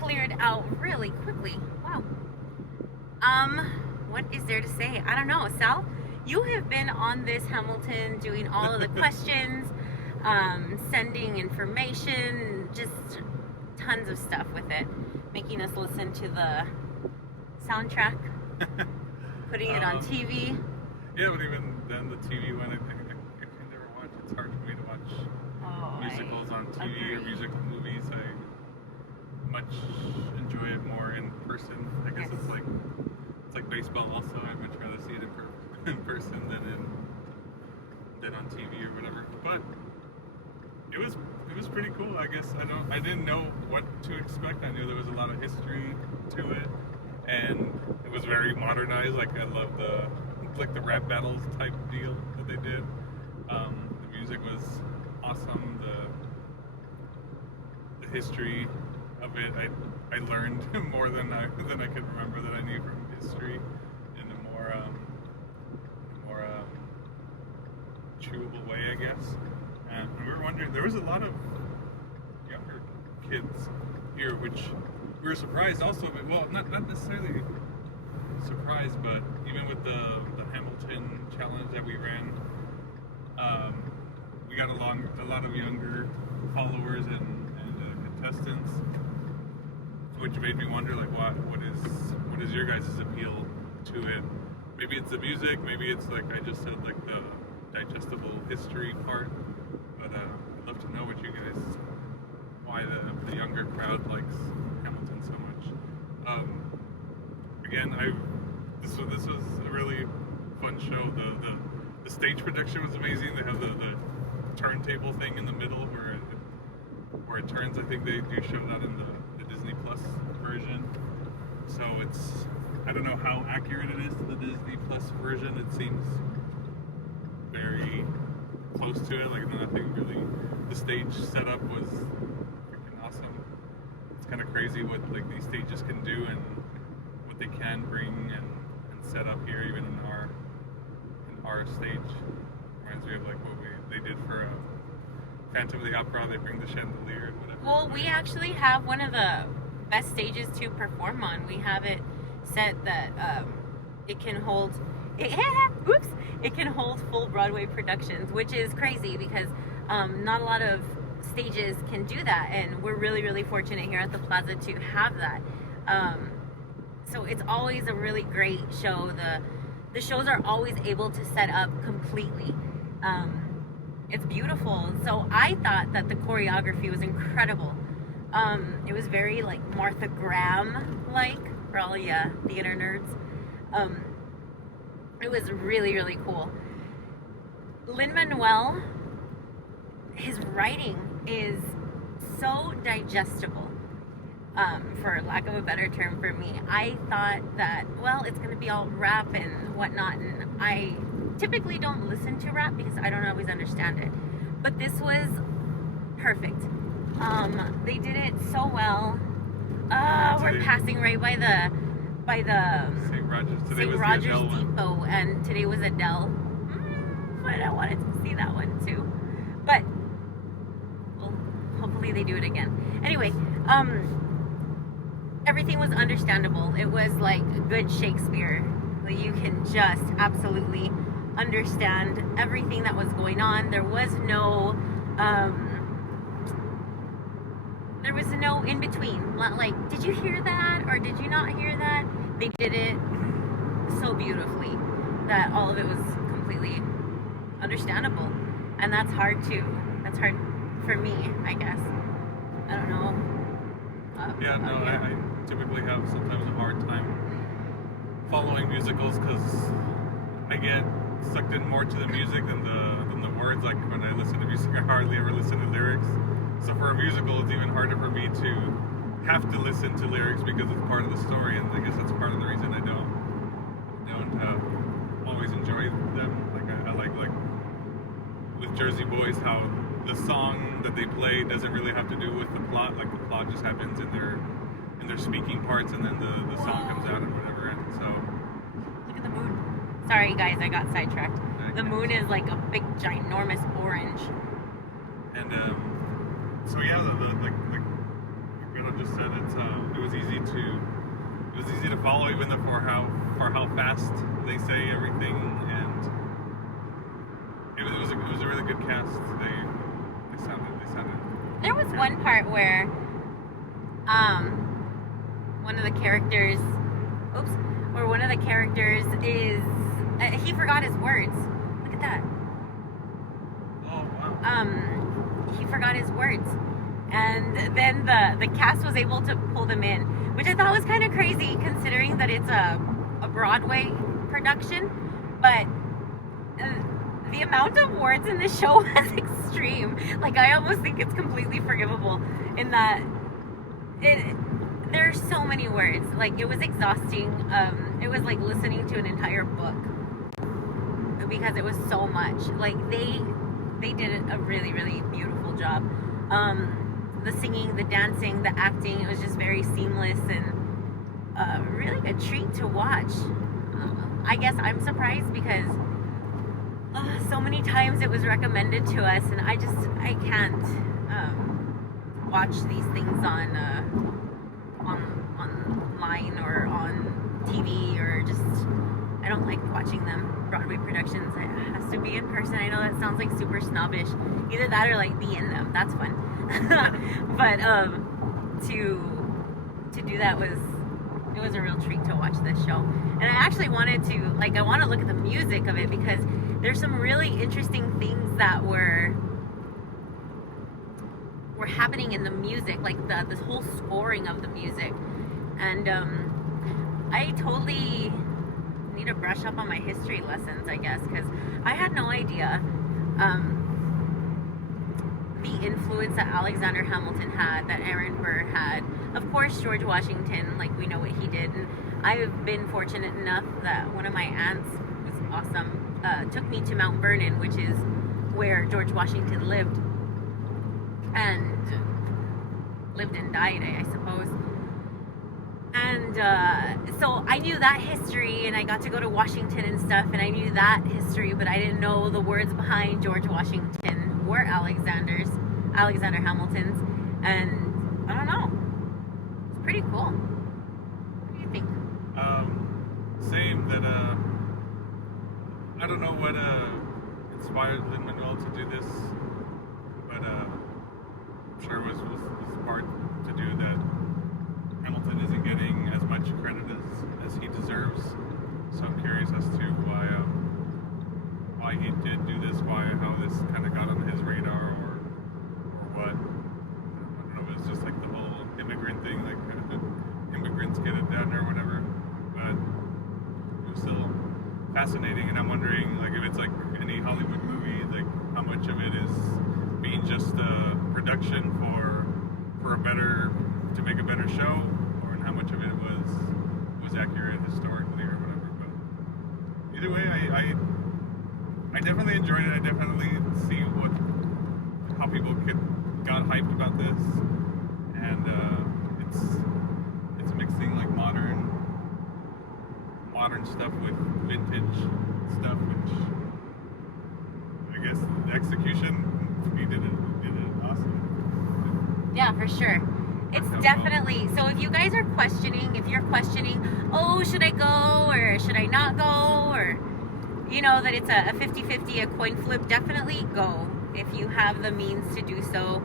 cleared out really quickly. Wow. What is there to say? I don't know. Sal, you have been on this Hamilton doing all of the questions, sending information, just tons of stuff with it, making us listen to the soundtrack, putting it on TV. Yeah, but even then, the TV one, I can never watch. It's hard for me to watch musicals on TV or musical movies. I much enjoy it more in person. I guess it's like baseball. Also, I'd much rather see it in person than on TV or whatever. But it was pretty cool. I guess I didn't know what to expect. I knew there was a lot of history to it, and it was very modernized. Like I love the rap battles type deal that they did. The music was awesome. The history of it, I learned more than I could remember that I knew from history in a more chewable way, I guess. And we were wondering, there was a lot of younger kids here, which we were surprised also. But, well, not necessarily surprised, but even with the Hamilton challenge that we ran, we got a lot of younger followers and contestants, which made me wonder, like, what is your guys' appeal to it? Maybe it's the music, maybe it's like I just said, like the digestible history part. But I'd love to know why the younger crowd likes Hamilton so much. Again, this was a really fun show. The stage production was amazing. They have the turntable thing in the middle where it turns. I think they do show that in the Disney Plus version. So I don't know how accurate it is to the Disney Plus version. It seems very close to it. Like nothing really. The stage setup was freaking awesome. It's kind of crazy what like these stages can do and what they can bring and set up here, even in our stage. Reminds me of like what they did for Phantom of the Opera. They bring the chandelier and whatever. Well, we actually have one of the best stages to perform on. We have it set that it can hold. It can hold full Broadway productions, which is crazy because not a lot of stages can do that, and we're really, really fortunate here at the Plaza to have that. So it's always a really great show. The shows are always able to set up completely. It's beautiful. So I thought that the choreography was incredible. It was very like Martha Graham-like for all theater nerds. It was really, really cool. Lin-Manuel, his writing is so digestible, for lack of a better term for me. I thought that, well, it's going to be all rap and whatnot, and I typically don't listen to rap because I don't always understand it. But this was perfect. They did it so well. We're passing right by the St. Rogers Depot, and today was Adele. But I wanted to see that one too. But well, hopefully they do it again. Anyway, everything was understandable. It was like good Shakespeare. Like you can just absolutely understand everything that was going on. There was no in between. Like, did you hear that or did you not hear that? They did it so beautifully that all of it was completely understandable, and that's hard for me, I guess. I don't know. I typically have sometimes a hard time following musicals because I get sucked in more to the music than the words. Like when I listen to music, I hardly ever listen to lyrics. So for a musical, it's even harder for me to have to listen to lyrics because it's part of the story, and I guess that's part of the reason I don't always enjoy them. Like I like with Jersey Boys, how the song that they play doesn't really have to do with the plot. Like the plot just happens in their speaking parts, and then the song comes out and whatever. And so look at the moon. Sorry guys, I got sidetracked. The moon is like a big ginormous orange. And so yeah, we're Shadow just said, it was easy to follow, even though for how fast they say everything, and it was a really good cast. They sounded. There was one part where one of the characters is he forgot his words. Look at that. Oh wow. He forgot his words, and then the cast was able to pull them in, which I thought was kind of crazy considering that it's a Broadway production, but the amount of words in this show was extreme. Like, I almost think it's completely forgivable in that there's so many words. Like, it was exhausting. It was like listening to an entire book because it was so much. Like, they did a really, really beautiful job. The singing, the dancing, the acting, it was just very seamless and really a treat to watch. I guess I'm surprised because so many times it was recommended to us, and I can't watch these things online or on TV, or just I don't like watching them. Broadway productions, it has to be in person. I know that sounds like super snobbish. Either that or like be in them. That's fun. But to do that was a real treat to watch this show. And I actually wanted to I want to look at the music of it, because there's some really interesting things that were happening in the music, like this whole scoring of the music. And I totally need to brush up on my history lessons, I guess, because I had no idea the influence that Alexander Hamilton had, that Aaron Burr had. Of course, George Washington, like, we know what he did. And I've been fortunate enough that one of my aunts was awesome, took me to Mount Vernon, which is where George Washington lived and died, I suppose. And so I knew that history, and I got to go to Washington and stuff, and I knew that history, but I didn't know the words behind George Washington were Alexander Hamilton's, and I don't know. It's pretty cool. What do you think? Same. That I don't know what inspired Lin-Manuel to do this, but I'm sure it was part to do that Hamilton isn't getting as much credit as he deserves. So I'm curious as to why he did do this, how this kind of got on his radar, or what. I don't know if it's just like the whole immigrant thing, like immigrants get it done or whatever. But it was still fascinating, and I'm wondering, like, if it's like any Hollywood movie, like how much of it is being just a production to make a better show, or how much of it was accurate historically or whatever. But either way, I definitely enjoyed it. I definitely see how people got hyped about this, and it's mixing like modern stuff with vintage stuff, which I guess the execution, he did it awesome. Yeah, for sure. It's definitely, so if you guys are questioning, oh, should I go or should I not go, or you know that it's a 50-50, a coin flip, definitely go if you have the means to do so.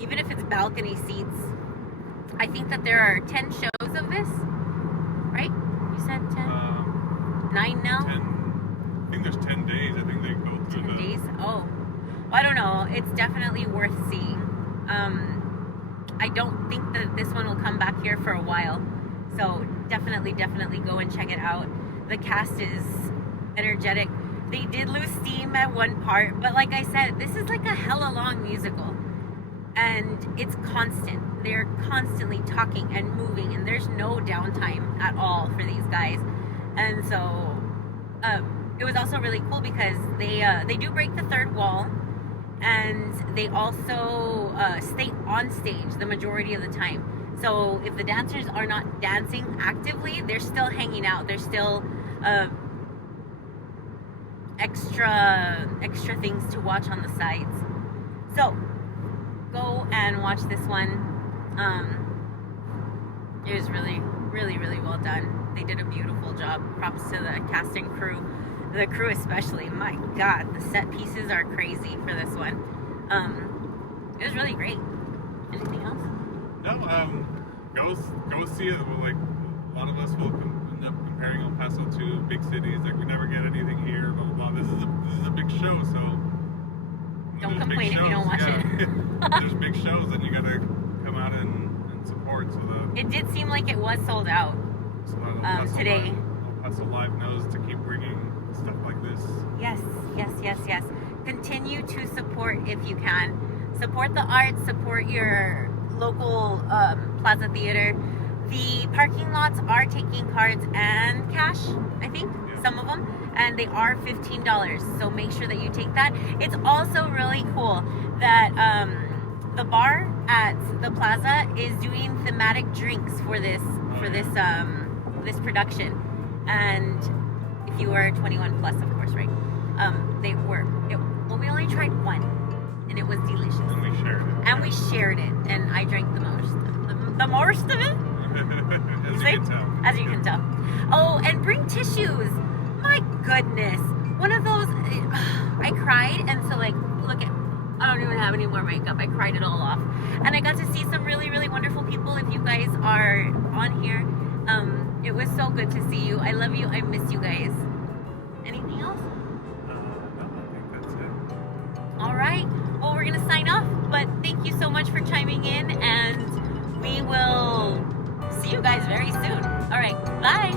Even if it's balcony seats. I think that there are 10 shows of this, right? You said 10? 9 now? 10, I think there's 10 days. I think they go through 10 days? Oh. Well, I don't know. It's definitely worth seeing. I don't think that this one will come back here for a while. So definitely go and check it out. The cast is energetic. They did lose steam at one part, but like I said, this is like a hella long musical. And it's constant. They're constantly talking and moving, and there's no downtime at all for these guys. And so it was also really cool because they do break the third wall, and they also stay on stage the majority of the time. So if the dancers are not dancing actively, they're still hanging out. They're still extra things to watch on the sides. So go and watch this one. It was really, really, really well done. They did a beautiful job. Props to the casting crew, the crew especially. My God, the set pieces are crazy for this one. It was really great. Anything else? No, go see it. Well, like a lot of us will end up comparing El Paso to big cities. Like we never get anything here. Blah blah blah. This is a big show, so Don't complain if you don't watch it. There's big shows, and you gotta come out and support. So it did seem like it was sold out today. El Paso Live knows to keep bringing stuff like this. Yes, yes, yes, yes. Continue to support if you can. Support the arts. Support your local Plaza Theater. The parking lots are taking cards and cash, I think, some of them, and they are $15. So make sure that you take that. It's also really cool that the bar at the Plaza is doing thematic drinks for this this production, and if you were 21 plus, of course, right? They were. Well, we only tried one, and it was delicious. And we shared it. And we shared it, and I drank the most. The most of it? As you can tell. Oh, and bring tissues. My goodness. One of those, I cried, and so like, look at, I don't even have any more makeup. I cried it all off. And I got to see some really, really wonderful people. If you guys are on here, it was so good to see you. I love you. I miss you guys. Anything else? No, I think that's it. All right. Well, we're going to sign off, but thank you so much for chiming in, and we will see you guys very soon. All right. Bye.